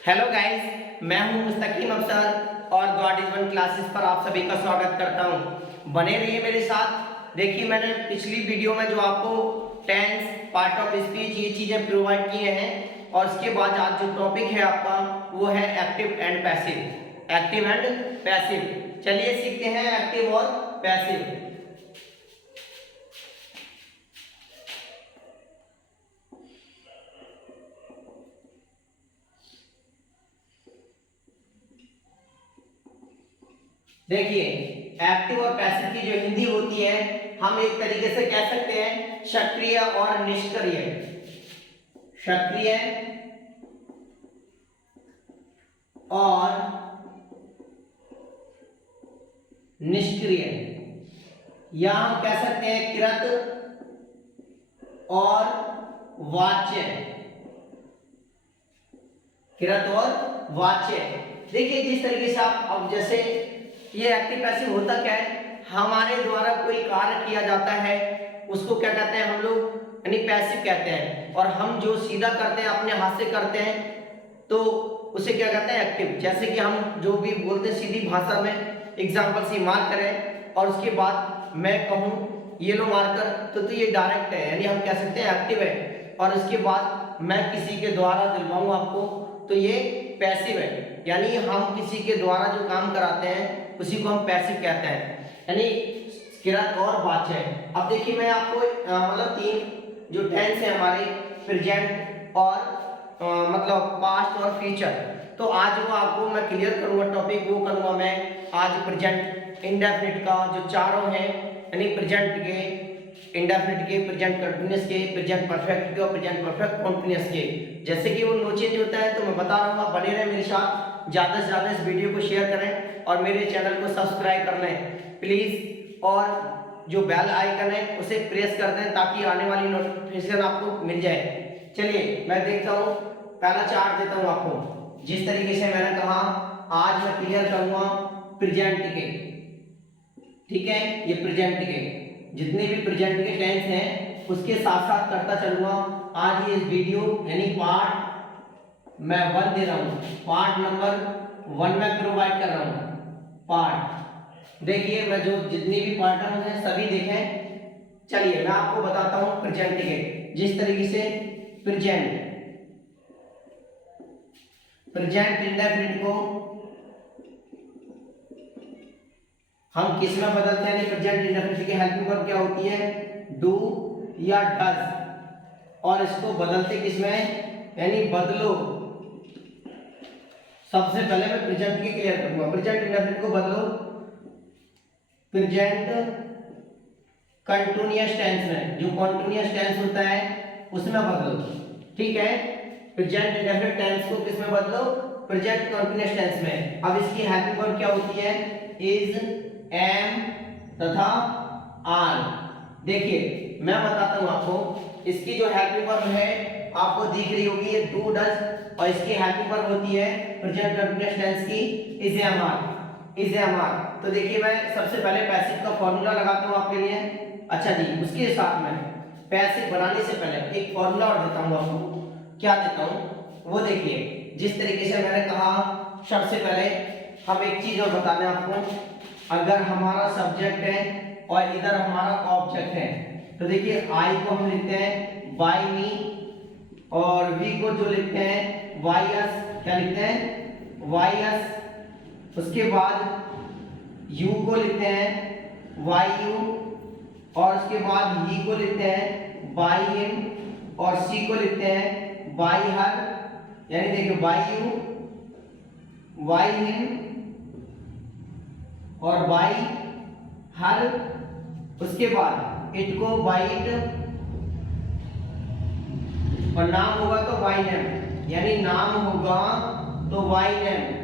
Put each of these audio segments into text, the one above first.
Hello guys, मैं हूं मुस्तकीम अफसर और गॉड इज वन क्लासेस पर आप सभी का स्वागत करता हूं। बने रहिए मेरे साथ। देखिए, मैंने पिछली वीडियो में जो आपको टेंस, पार्ट ऑफ स्पीच ये चीज़ें प्रोवाइड किए हैं और उसके बाद आज जो टॉपिक है आपका वो है active and passive. Active and passive, चलिए सीखते हैं एक्टिव और पैसिव। देखिए, एक्टिव और पैसिव की जो हिंदी होती है हम एक तरीके से कह सकते हैं सक्रिय और निष्क्रिय। सक्रिय और निष्क्रिय, या हम कह सकते हैं कृत और वाच्य। कृत और वाच्य। देखिए, जिस तरीके से आप अब जैसे ये एक्टिव पैसिव होता क्या है, हमारे द्वारा कोई कार्य किया जाता है उसको क्या कहते हैं हम लोग, यानी पैसिव कहते हैं। और हम जो सीधा करते हैं अपने हाथ से करते हैं तो उसे क्या कहते हैं एक्टिव। जैसे कि हम जो भी बोलते हैं सीधी भाषा में, एग्जाम्पल से मार करें और उसके बाद मैं कहूँ ये लो मार्कर, तो ये डायरेक्ट है, यानी हम कह सकते हैं एक्टिव है। और उसके बाद मैं किसी के द्वारा दिलवाऊँ आपको तो ये पैसिव है, यानी हम किसी के द्वारा जो काम कराते हैं उसी को हम पैसिव कहते हैं, यानी कृत और वाच्य। अब देखिए, मैं आपको मतलब तीन जो टेंस है हमारे, प्रेजेंट और मतलब पास्ट और फ्यूचर, तो आज वो आपको मैं क्लियर करूंगा टॉपिक। वो करूंगा मैं आज प्रेजेंट इंडेफिनिट का जो चारों हैं, यानी प्रेजेंट के, इंडेफिनिट के, प्रेजेंट कंटीन्यूअस के, प्रेजेंट परफेक्ट के और प्रेजेंट परफेक्ट कंटीन्यूअस के। जैसे कि वो नो चेंज होता है तो मैं बता रहा हूँ, बने रहे मेरे साथ। ज़्यादा से ज़्यादा इस वीडियो को शेयर करें और मेरे चैनल को सब्सक्राइब कर लें प्लीज़, और जो बेल आइकन है उसे प्रेस कर दें ताकि आने वाली नोटिफिकेशन आपको मिल जाए। चलिए मैं देखता हूँ, पहला चार्ट देता हूँ आपको। जिस तरीके से मैंने कहा आज मैं क्लियर करूँगा प्रेजेंट के, ठीक है, ये प्रेजेंट के जितने भी प्रेजेंट के टेंस हैं उसके साथ साथ करता चलूँगा। आज ये वीडियो यानी पार्ट मैं 1 दे रहा हूँ, पार्ट नंबर 1 में प्रोवाइड कर रहा हूँ। पार्ट देखिए, मैं जो जितनी भी पार्ट हैं सभी देखें। चलिए मैं आपको बताता हूँ प्रेजेंट के। जिस तरीके से प्रेजेंट इंडेफिनिट को हम किस में बदलते हैं, प्रेजेंट इंडेफिनिट की हेल्पिंग वर्ब क्या होती है, डू या डज, और इसको बदलते किस में, यानी बदलो। सबसे पहले मैं प्रेजेंट की क्लियर करूंगा। प्रेजेंट इंडेफिनिट को बदलो प्रेजेंट कंटीन्यूअस टेंस में, जो कंटीन्यूअस टेंस होता है उसमें बदलो, ठीक है। प्रेजेंट इंडेफिनिट टेंस को किस में बदलो, प्रेजेंट कंटीन्यूअस टेंस में। अब इसकी हेल्पिंग वर्ब क्या होती है, इज, एम तथा आर। देखिए मैं बताता हूं आपको, इसकी जो हेल्पिंग वर्ब है आपको दिख रही होगी, ये डू डज, और इसकी हेल्पिंग वर्ब होती है प्रेजेंट कंटीन्यूअस टेंस की is, am are. Is, am are. तो देखिए मैं सबसे पहले पैसिव का फॉर्मूला लगाता हूं आपके लिए। अच्छा जी, उसके साथ में पैसिव बनाने से पहले एक फॉर्मूला और देता हूं आपको। क्या देता हूं वो देखिए। जिस तरीके से मैंने कहा, सबसे पहले हम एक चीज और बताने आपको। अगर हमारा सब्जेक्ट है और इधर हमारा ऑब्जेक्ट है तो देखिए आई को हम लिखते हैं बाय मी, और वी को जो लिखते हैं वाई एस, क्या लिखते हैं वाई एस। उसके बाद यू को लिखते हैं वाई यू, और उसके बाद ही को लिखते हैं बाय हिम, और सी को लिखते हैं बाय हर। यानी देखिए बाय यू, बाय हिम और बाय हर। उसके बाद इट को बाय इट, और नाम होगा तो बाय नेम, यानी नाम होगा तो बाय नेम।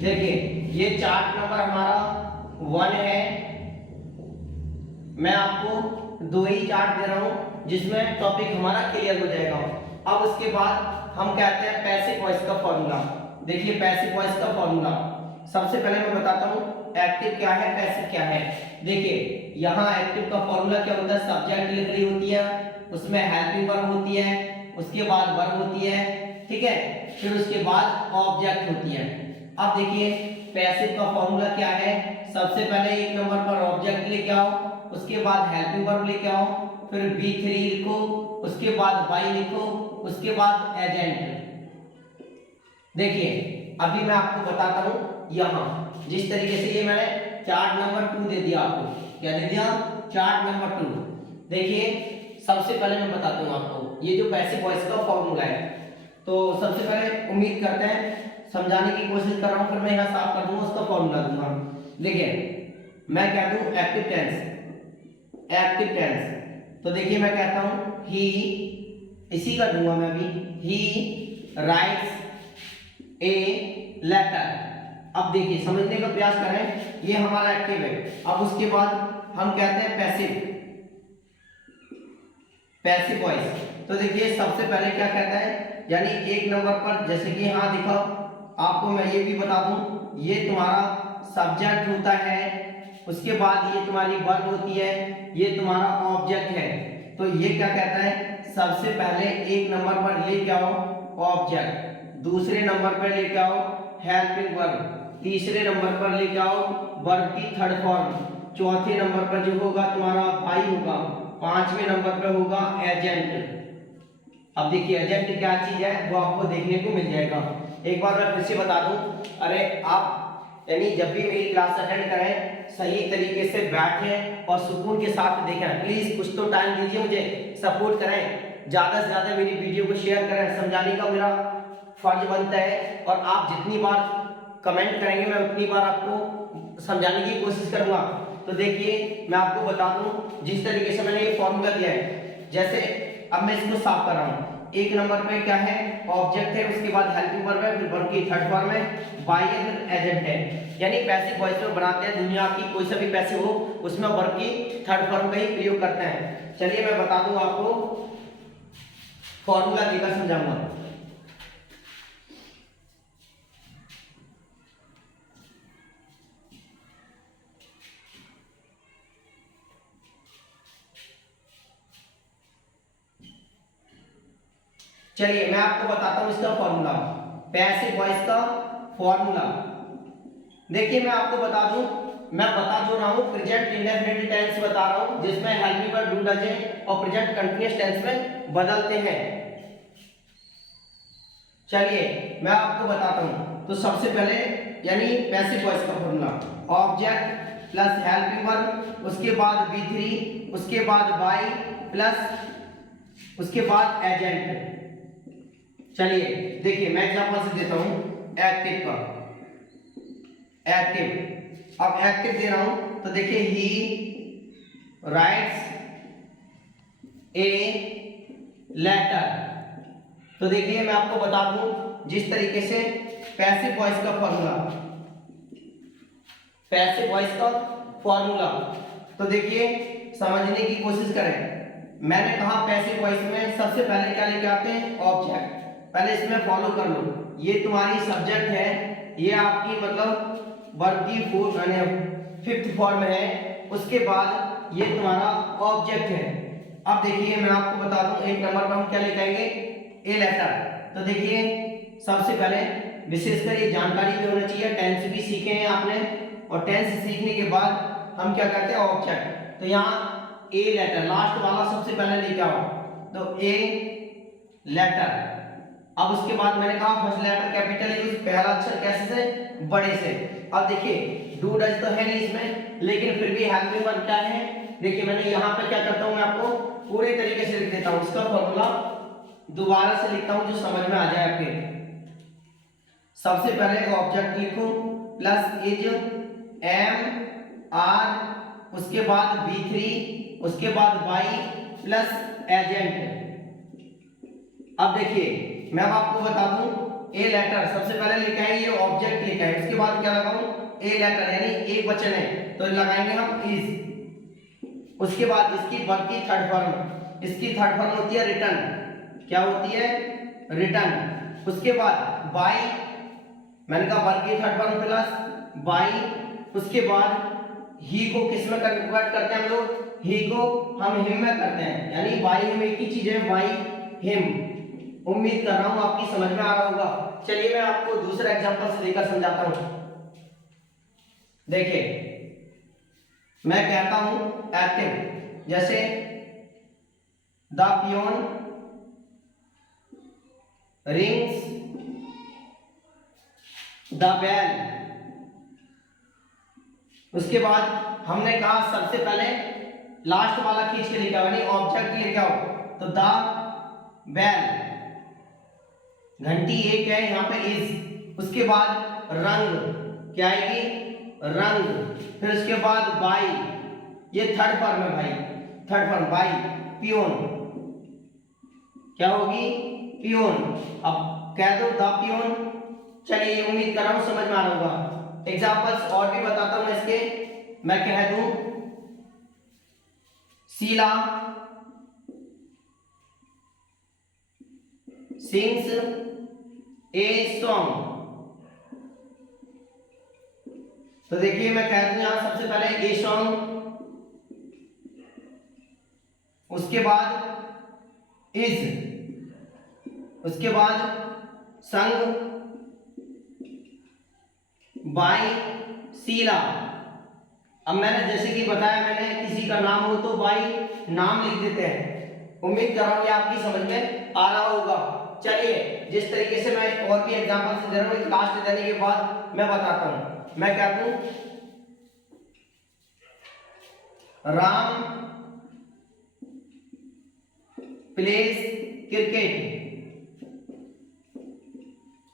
देखिए ये चार्ट नंबर हमारा 1 है। मैं आपको 2 ही चार्ट दे रहा हूं जिसमें टॉपिक हमारा क्लियर हो जाएगा। अब उसके बाद हम कहते हैं पैसिव वॉइस का फॉर्मूला। देखिए पैसिव वॉइस का फॉर्मूला सबसे पहले मैं बताता हूं एक्टिव क्या है, पैसिव क्या है। देखिए यहाँ एक्टिव का फॉर्मूला क्या होता है, सब्जेक्ट लिख रही होती है, उसमें हेल्पिंग वर्ब होती है, उसके बाद वर्ब होती है, ठीक है, फिर उसके बाद ऑब्जेक्ट होती है। अब देखिए पैसिव का फॉर्मूला क्या है, सबसे पहले एक नंबर पर ऑब्जेक्ट लेके आओ, उसके बाद हेल्पिंग वर्ब लेके आओ, फिर बी3 लिखो, उसके बाद बाई लिखो, उसके बाद एजेंट। देखिए अभी मैं आपको बताता हूँ, यहाँ जिस तरीके से ये मैंने चार्ट नंबर 2 दे दिया आपको, क्या दे दिया, चार्ट नंबर 2। देखिए सबसे पहले मैं बताता हूँ आपको ये जो पैसिव वॉइस का फॉर्मूला है। तो सबसे पहले उम्मीद करते हैं समझाने की कोशिश कर रहा हूँ, फिर मैं यहाँ साफ कर दूंगा, उसका फॉर्मूला दूंगा। देखिए मैं कह दूं एक्टिव टेंस, एक्टिव टेंस, तो देखिए मैं कहता हूँ ही, इसी का दूंगा मैं भी, ही राइट्स ए लेटर। अब देखिए समझने का प्रयास करें, ये हमारा एक्टिव है। अब उसके बाद हम कहते हैं पैसिव, पैसिव वॉइस। तो देखिए सबसे पहले क्या कहता है, यानी एक नंबर पर, जैसे कि यहाँ दिखाओ, आपको मैं ये भी बता दूं, ये तुम्हारा सब्जेक्ट होता है, उसके बाद ये तुम्हारी वर्ब होती है, ये तुम्हारा ऑब्जेक्ट है। तो ये क्या कहता है, सबसे पहले एक नंबर पर लेके आओ ऑब्जेक्ट, दूसरे नंबर पर लेके आओ हेल्पिंग वर्ब, तीसरे नंबर पर लेके आओ वर्ब की थर्ड फॉर्म, चौथे नंबर पर जो होगा तुम्हारा बाई होगा, पांचवें नंबर पर होगा एजेंट। अब देखिए एजेंट क्या चीज है वो आपको देखने को मिल जाएगा। एक बार मैं फिर से बता दूं, अरे आप यानी जब भी मेरी क्लास अटेंड करें सही तरीके से बैठें और सुकून के साथ देखें। प्लीज कुछ तो टाइम दीजिए, मुझे सपोर्ट करें, ज्यादा से ज्यादा मेरी वीडियो को शेयर करें, समझाने का मेरा फर्ज बनता है। और आप जितनी बार कमेंट करेंगे मैं उतनी बार आपको समझाने की कोशिश करूंगा। तो देखिए मैं आपको बता दूं, जिस तरीके से मैंने ये फॉर्मूला दिया है, जैसे अब मैं इसको साफ कर रहा हूँ, एक नंबर पे क्या है, ऑब्जेक्ट है, उसके बाद हेल्पिंग वर्ब है, फिर वर्ब की थर्ड फॉर्म है, बाई है, फिर एजेंट है। यानी पैसिव वॉइस में बनाते हैं, दुनिया की कोई सा भी पैसिव हो उसमें वर्ब की थर्ड फॉर्म का ही प्रयोग करते हैं। चलिए मैं बता दूं आपको, फॉर्मूला देकर समझाऊंगा। चलिए मैं आपको बताता हूं इसका फॉर्मूला, पैसिव वॉइस का फॉर्मूला। देखिए मैं आपको बता दूं, मैं बता जो रहा हूं प्रेजेंट इंडेफिनिट टेंस बता रहा हूं, जिसमें हेल्पिंग वर्ब डू डज है और प्रेजेंट कंटीन्यूअस टेंस में बदलते हैं। चलिए मैं आपको बताता हूं, तो सबसे पहले यानी पैसिव वॉइस का formula, object plus helping verb, उसके बाद बी3, उसके बाद बाई प्लस उसके बाद एजेंट। चलिए देखिए मैं एग्जांपल से देता हूं एक्टिव का, एक्टिव, अब एक्टिव दे रहा हूं तो देखिए ही राइट्स ए लेटर। तो देखिए मैं आपको बता दूं, जिस तरीके से पैसिव वॉइस का फॉर्मूला, पैसिव वॉइस का फॉर्मूला, तो देखिए समझने की कोशिश करें। मैंने कहा पैसिव वॉइस में सबसे पहले क्या लेके आते हैं, ऑब्जेक्ट। पहले इसमें फॉलो कर लो, ये तुम्हारी सब्जेक्ट है, ये आपकी मतलब वर्ब की फिफ्थ फॉर्म है, उसके बाद ये तुम्हारा ऑब्जेक्ट है। अब देखिए मैं आपको बता दूं, एक नंबर पर हम क्या लेके आएंगे, ए लेटर। तो देखिए सबसे पहले विशेषकर ये जानकारी भी होना चाहिए, टेंस भी सीखे हैं आपने, और टेंस सीखने के बाद हम क्या कहते हैं, ऑब्जेक्ट। तो यहाँ ए लेटर लास्ट वाला सबसे पहले लेके आओ, तो ए लेटर। अब उसके बाद मैंने कहा फर्स्ट लेटर कैपिटल यूज, पहला अक्षर कैसे से, बड़े से। अब देखिए डू डज तो है नहीं इसमें, लेकिन फिर भी हेल्पिंग वर्ब क्या है, देखिए मैंने यहाँ पे क्या करता हूँ, मैं आपको पूरे तरीके से लिख देता हूँ, इसका फॉर्मूला दोबारा से लिखता हूँ जो समझ में आ जाए आपके। सबसे पहले ऑब्जेक्ट लिखो प्लस इज एम आर, उसके बाद बी3, उसके बाद बाई प्लस एजेंट। अब देखिए मैं अब आपको बता दूं, ए लेटर सबसे पहले लेके आए, ये ऑब्जेक्ट लेके आए, उसके बाद क्या लगाऊं, ए लेटर, यानी एक वचन है तो लगाएंगे हम इज। उसके बाद इसकी वर्ब की थर्ड फॉर्म, इसकी थर्ड फॉर्म होती है रिटर्न, क्या होती है, रिटर्न। उसके बाद बाई, मैंने कहा वर्ब की थर्ड फॉर्म प्लस बाई, उसके बाद ही को किस में कन्वर्ट करते हैं हम लोग, ही को हम हिम में करते हैं, यानी बाई हिम एक ही चीज है, बाई हिम। उम्मीद कर रहा हूं आपकी समझ में आ रहा होगा। चलिए मैं आपको दूसरा एग्जांपल से देकर समझाता हूं। देखिए मैं कहता हूं एक्टिव, जैसे the peon rings the bell. उसके बाद हमने कहा सबसे पहले लास्ट वाला खींच के लिखा यानी ऑब्जेक्ट लेके आओ, तो द बेल, घंटी एक है यहाँ पे इज, उसके बाद रंग क्या आएगी रंग, फिर उसके बाद बाई, ये थर्ड फॉर्म है भाई, थर्ड फॉर्म बाई, पियोन क्या होगी पियोन। अब कह दो द पियोन। चलिए उम्मीद कर रहा हूं समझ में आ रहा होगा। एग्जांपल्स और भी बताता हूं इसके। मैं कह दूं शीला सिंग्स ए सॉन्ग। तो देखिए मैं कह दूं यहां सबसे पहले ए सॉन्ग, उसके बाद इज, उसके बाद संग बाय शीला। अब मैंने जैसे कि बताया, मैंने किसी का नाम हो तो बाय नाम लिख देते हैं। उम्मीद कर रहा हूं ये आपकी समझ में आ रहा होगा। चलिए जिस तरीके से मैं और भी एग्जांपल दे रहा हूं, लास्ट देने के बाद मैं बताता हूं। मैं क्या दूं राम प्लेज क्रिकेट,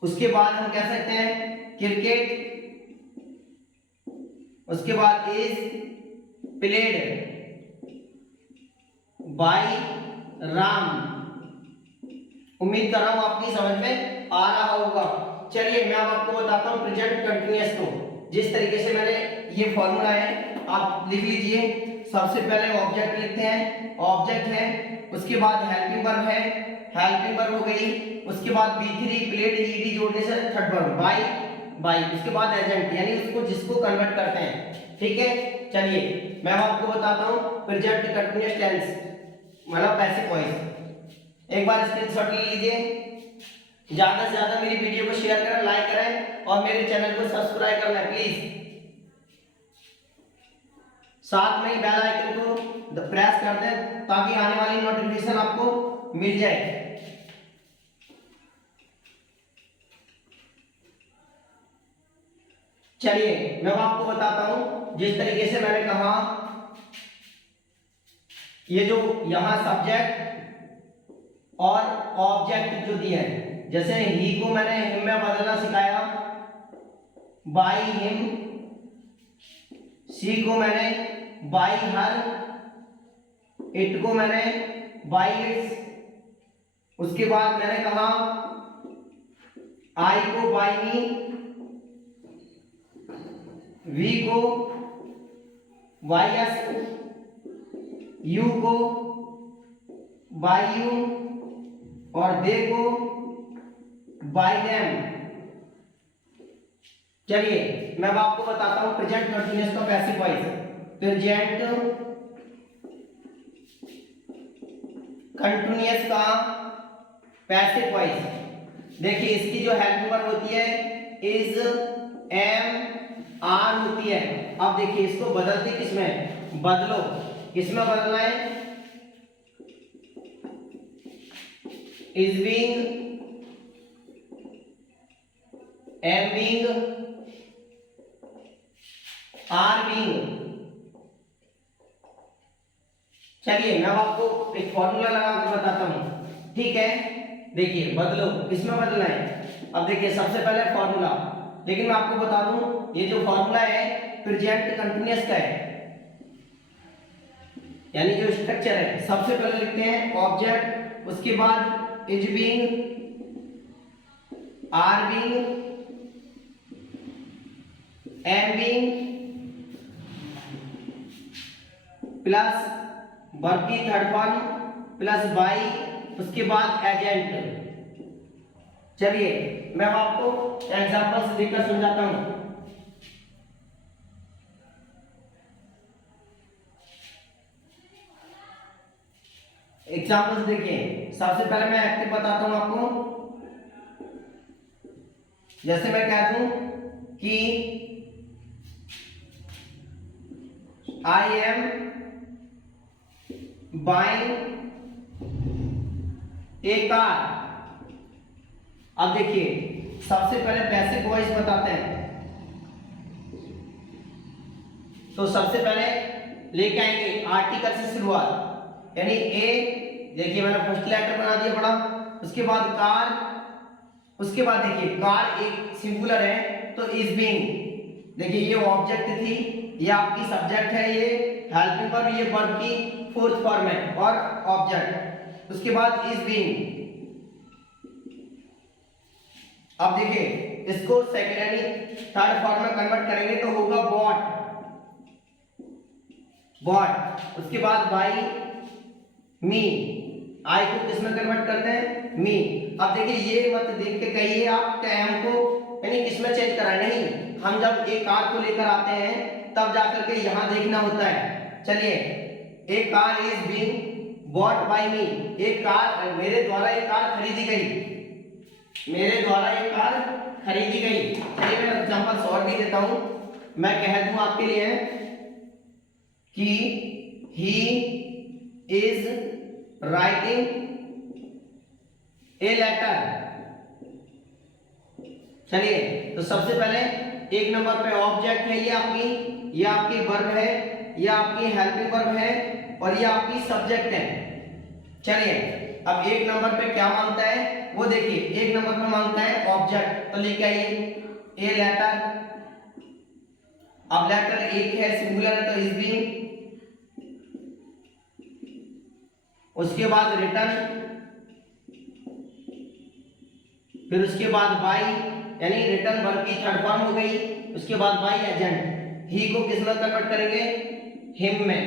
उसके बाद हम कह सकते हैं क्रिकेट, उसके बाद इज प्लेड बाय राम। उम्मीद कर रहा हूं आपकी समझ में आ रहा होगा। चलिए मैं अब आपको बताता हूं प्रेजेंट कंटिन्यूअस को। जिस तरीके से मैंने ये फॉर्मूला है आप लिख लीजिए। सबसे पहले ऑब्जेक्ट लिखते हैं, ऑब्जेक्ट है, उसके बाद हेल्पिंग वर्ब है, हेल्पिंग वर्ब हो गई, उसके बाद बी3 प्लेड ईडी जोड़ने से थर्ड वर्ब बाय बाय, उसके बाद एजेंट यानी उसको जिसको कन्वर्ट करते हैं। ठीक है चलिए मैं आपको बताता हूं प्रेजेंट कंटीन्यूअस टेंस मतलब पैसिव वॉइस। एक बार स्क्रीनशॉट ले लीजिए, ज्यादा से ज्यादा मेरी वीडियो को शेयर करें, लाइक करें और मेरे चैनल को सब्सक्राइब करना प्लीज। साथ में बेल आइकन को प्रेस कर दें ताकि आने वाली नोटिफिकेशन आपको मिल जाए। चलिए मैं आपको बताता हूं जिस तरीके से मैंने कहा, ये जो यहां सब्जेक्ट और ऑब्जेक्ट जो दिया है, जैसे ही को मैंने हिम में बदलना सिखाया बाय हिम, सी को मैंने बाय हर, इट को मैंने बाय इट्स, उसके बाद मैंने कहा आई को बाय मी, वी को बाय अस, यू को बाय यू और दे को बाय देम। चलिए मैं अब आपको बताता हूं प्रेजेंट कंटीन्यूअस का पैसिव वॉइस। प्रेजेंट कंटीन्यूअस का पैसिव वॉइस। देखिए इसकी जो हेल्पिंग वर्ब होती है इज, एम, आर होती है। अब देखिए इसको बदलते किसमें, बदलो किसमें बदलना है, is being, am being, are being. चलिए मैं आपको एक फॉर्मूला लगा कर बताता हूं। ठीक है देखिए बदलो किसमें बदलना है। अब देखिए सबसे पहले फॉर्मूला, लेकिन मैं आपको बता दूं ये जो फॉर्मूला है प्रेजेंट कंटीन्यूअस का है, यानी जो स्ट्रक्चर है सबसे पहले लिखते हैं ऑब्जेक्ट, उसके बाद is being, are being, am being plus verb की थर्ड फॉर्म प्लस बाय, उसके बाद एजेंट। चलिए मैं आपको एग्जांपल से देकर समझाता हूं। एग्जाम्पल्स देखिए, सबसे पहले मैं एक्टिव बताता हूं आपको। जैसे मैं कह दूं कि I am buying A car. अब देखिए, सबसे पहले पैसिव वॉइस बताते हैं। तो सबसे पहले लेके आएंगे आर्टिकल से शुरुआत, यानी ए। देखिए मैंने फर्स्ट लेटर बना दिया बड़ा, उसके बाद कार, उसके बाद देखिए कार एक सिंगुलर है तो इज बीइंग, देखिए ये ऑब्जेक्ट थी, ये आपकी सब्जेक्ट है, ये हेल्पिंग वर्ब, ये वर्ब की फोर्थ फॉर्म है और ऑब्जेक्ट, उसके बाद इज बीइंग। अब देखिए इसको सेकंड यानी थर्ड फॉर्म में कन्वर्ट करेंगे तो होगा बॉट, बॉट। उसके बाद बाय मी, आई को किस में कन्वर्ट करते हैं, मी। अब देखिए ये मत देख के कहिए आप एम को यानी किस में चेंज करा, नहीं, हम जब एक कार को लेकर आते हैं तब जाकर के यहां देखना होता है। चलिए, एक car is being bought by me, एक कार मेरे द्वारा एक कार खरीदी गई, मेरे द्वारा एक कार खरीदी गई। चलिए मैं एग्जांपल और भी देता हूं, मैं कह दूं आपके लिए कि he is writing a letter. चलिए, तो सबसे पहले एक नंबर पे ऑब्जेक्ट है, ये आपकी वर्ब है, ये आपकी हेल्पिंग वर्ब है और ये आपकी सब्जेक्ट है। चलिए, अब एक नंबर पे क्या मांगता है वो देखिए, एक नंबर पे मांगता है ऑब्जेक्ट, तो लेके आइए ए लेटर। अब लेटर एक है, सिंगुलर है तो इज बीइंग, उसके बाद रिटर्न, फिर उसके बाद बाय यानी रिटर्न वर्ब की थर्ड फॉर्म हो गई, उसके बाद बाय एजेंट, ही को किस में कन्वर्ट करेंगे, हिम में।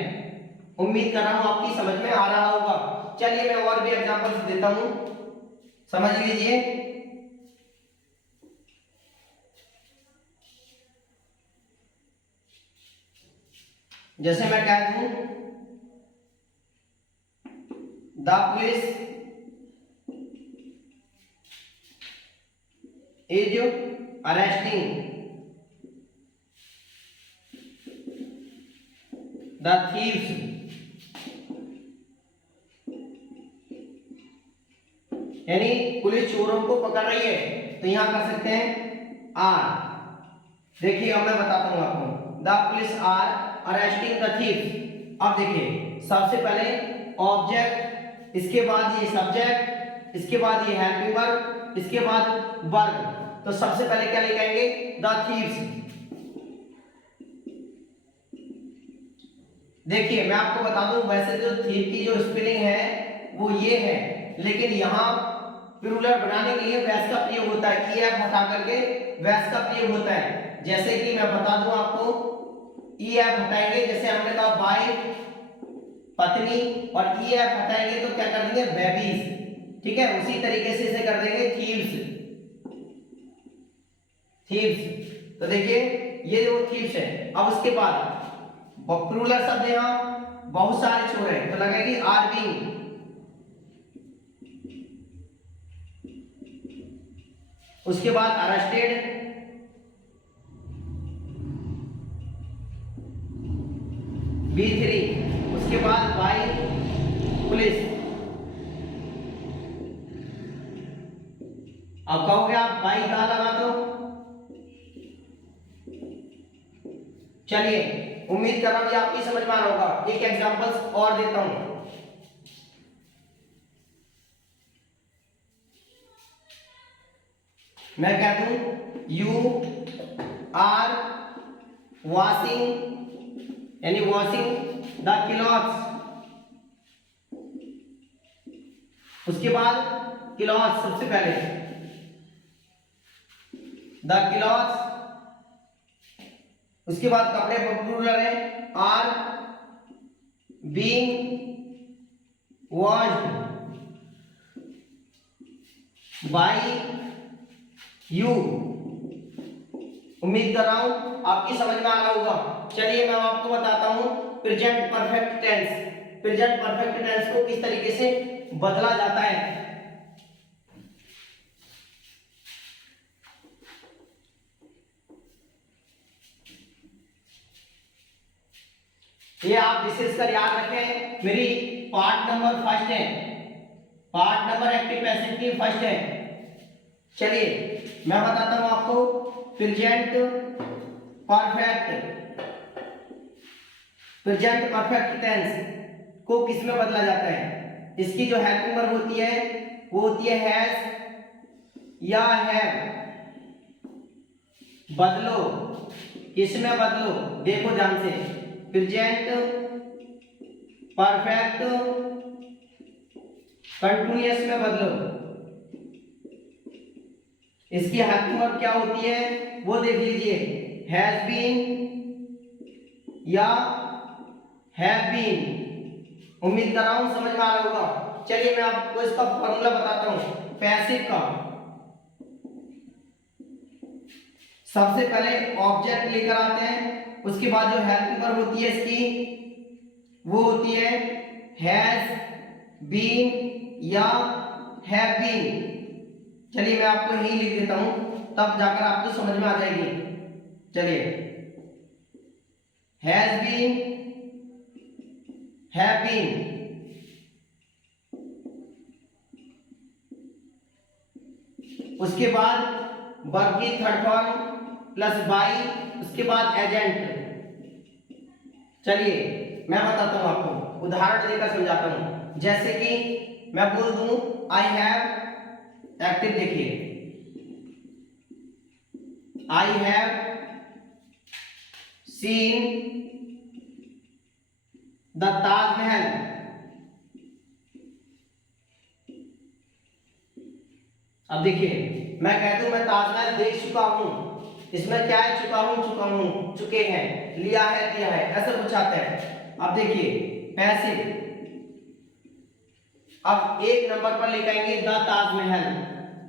उम्मीद कर रहा हूं आपकी समझ में आ रहा होगा। चलिए मैं और भी एग्जांपल्स देता हूं, समझ लीजिए। जैसे मैं कह दूं the police is arresting the thieves, यानी पुलिस चोरों को पकड़ रही है, तो यहां कर सकते हैं आर। देखिए अब मैं बताता हूं आपको, the police are arresting the thieves. अब देखिए सबसे पहले ऑब्जेक्ट, इसके बाद ये सब्जेक्ट, इसके बाद ये हेल्पिंग वर्ब, इसके बाद वर्ब। तो सबसे पहले क्या लेके आएंगे, द थीव्स। देखिए मैं आपको बता दूं, वैसे जो थीव की जो स्पेलिंग है वो ये है, लेकिन यहां प्लूरल बनाने के लिए वैस का प्रयोग होता है, ई एफ हटा करके वैस का प्रयोग होता है। जैसे कि मैं बता दूं आपको, ई एफ हटाएंगे, जैसे हमने कहा वाइफ पत्नी, और ई एफ हटाएंगे तो क्या कर देंगे, बेबीज। ठीक है, उसी तरीके से इसे कर देंगे थीव्स, थीव्स। तो देखिए ये जो थीव्स है, अब उसके बाद प्लूरल शब्द यहां बहुत सारे चोर हैं तो लगेगी आर बीइंग, उसके बाद अरेस्टेड, B3, उसके बाद बाय पुलिस। अब कहोगे आप बाई कहां लगा दो, चलिए उम्मीद कर रहा हूं कि आपकी समझ में आ रहा होगा। एक एग्जांपल्स और देता हूं, मैं कह दूं यू आर वॉशिंग यानी वॉशिंग द क्लॉथ्स, उसके बाद क्लॉथ्स, सबसे पहले द क्लॉथ्स, उसके बाद कपड़े प्लूरल है, are being washed by you. उम्मीद कर रहा हूं आपकी समझ में आ रहा होगा। चलिए मैं आपको बताता हूं present perfect tense. Present perfect tense को किस तरीके से बदला जाता है। ये आप विशेषकर याद रखें, मेरी पार्ट नंबर फर्स्ट है, पार्ट नंबर एक्टिव पैसिव की फर्स्ट है। चलिए मैं बताता हूं आपको प्रेजेंट परफेक्ट टेंस को किस में बदला जाता है। इसकी जो हेल्पिंग वर्ब होती है वो होती है हैज या हैव। बदलो, किस में बदलो, देखो ध्यान से, प्रेजेंट परफेक्ट कंटिन्यूअस में बदलो। इसकी हेल्पिंग वर्ब क्या होती है वो देख लीजिए, हैज बीन या हैव बीन। उम्मीद कर रहा हूं समझ में आ रहा होगा। चलिए मैं आपको इसका फॉर्मूला बताता हूं पैसिव का। सबसे पहले ऑब्जेक्ट लेकर आते हैं, उसके बाद जो हेल्पिंग वर्ब होती है इसकी वो होती है हैज बीन या हैव बीन। चलिए मैं आपको यही लिख देता हूं, तब जाकर आपको समझ में आ जाएगी। चलिए हैज बीन, हैव बीन। उसके बाद वर्ब की थर्ड फॉर्म प्लस बाई, उसके बाद एजेंट। चलिए मैं बताता हूं आपको, उदाहरण देकर समझाता हूं। जैसे कि मैं बोल दूं आई हैव, एक्टिव देखिए, I have seen the Taj Mahal. अब देखिए मैं कह दूं मैं ताजमहल देख चुका हूं, इसमें क्या है, चुका हूं, चुके हैं, लिया है, दिया है, ऐसा कुछ आता है। अब देखिए पैसिव, अब एक नंबर पर लेकर आएंगे द ताजमहल।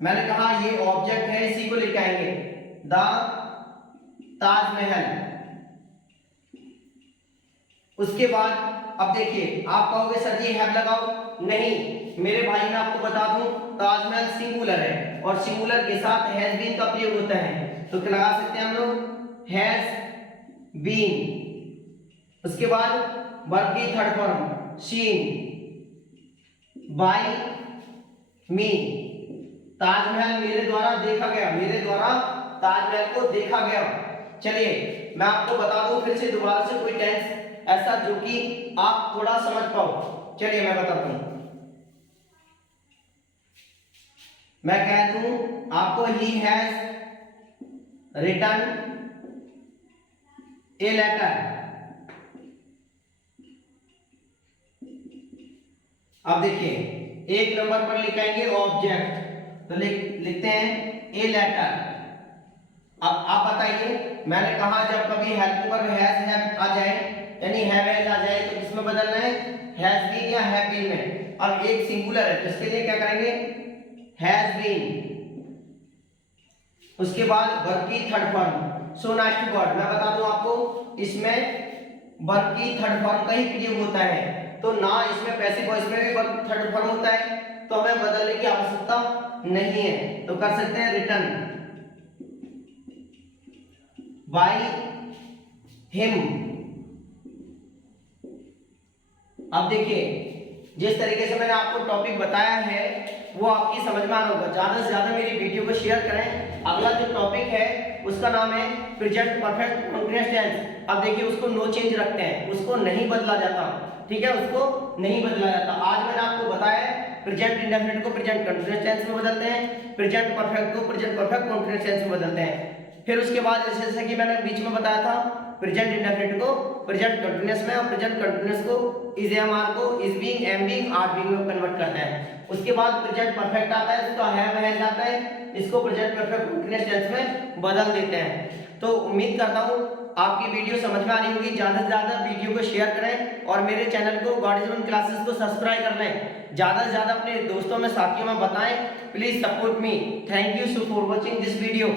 मैंने कहा ये ऑब्जेक्ट है, इसी को लेकर आएंगे द ताजमहल। उसके बाद अब देखिए आप कहोगे सर जी हैव लगाओ, नहीं मेरे भाई मैं आपको बता दूं ताजमहल सिंगुलर है और सिंगुलर के साथ हैज बीन का प्रयोग होता है, तो क्या लगा सकते हैं हम लोग हैज बीन। उसके बाद वर्ब की थर्ड फॉर्म सीन बाय मी। ताजमहल मेरे द्वारा देखा गया, मेरे द्वारा ताजमहल को देखा गया। चलिए मैं आपको बता दूं फिर से दोबारा से कोई टेंस ऐसा जो कि आप थोड़ा समझ पाओ। चलिए मैं बताता हूं, मैं कह दूं आपको he has return a letter. अब देखिए एक नंबर पर लिखेंगे ऑब्जेक्ट, तो लिखते हैं ए लेटर। अब आप बताइए, मैंने कहा जब कभी हेल्पिंग वर्ब हैज हैव आ जाए यानी हैव हैज आ जाए तो किसमें बदलना है, हैज बीन या हैव बीन में। अब एक सिंगुलर है तो इसके लिए क्या करेंगे हैज बीन। उसके बाद वर्ब की third form so next word. मैं बता दूं आपको इसमें वर्ब की थर्ड फॉर्म का ही प्रयोग होता है, तो ना इसमें पैसिव वॉइस में भी वर्ब थर्ड फॉर्म होता है, तो हमें बदलने की आवश्यकता नहीं है। तो कर सकते हैं रिटर्न बाय हिम। अब देखिए जिस तरीके से मैंने आपको टॉपिक बताया है वो आपकी समझ में आ रहा होगा। ज्यादा से ज्यादा मेरी वीडियो को शेयर करें। अगला जो टॉपिक है उसका नाम है प्रेजेंट परफेक्ट कंटीन्यूअस टेंस। अब देखिए उसको नो चेंज रखते हैं, उसको नहीं बदला जाता, ठीक है, उसको नहीं बदला जाता। आज मैंने आपको बताया प्रेजेंट इंडेफिनिट को प्रेजेंट कंटीन्यूअस टेंस में बदलते हैं, प्रेजेंट परफेक्ट को प्रेजेंट परफेक्ट कंटीन्यूअस टेंस में बदलते हैं। फिर उसके बाद जैसे कि मैंने बीच में बताया था प्रेजेंट इंडेफिनिट को प्रेजेंट कंटीन्यूअस में और प्रेजेंट कंटीन्यूअस को इज एम आर को is being am being are being में कन्वर्ट करते हैं। उसके बाद प्रेजेंट परफेक्ट आता है, उसका हैव हैज आता है, इसको प्रेजेंट परफेक्ट कंटीन्यूअस टेंस में बदल देते हैं। तो उम्मीद करता हूं आपकी वीडियो समझ में आ रही होगी। ज्यादा से ज्यादा वीडियो को शेयर करें और मेरे चैनल को गॉड इज वन क्लासेस को सब्सक्राइब कर लें। ज्यादा से ज्यादा अपने दोस्तों में साथियों में बताएं। Please support me. Thank you for watching this video.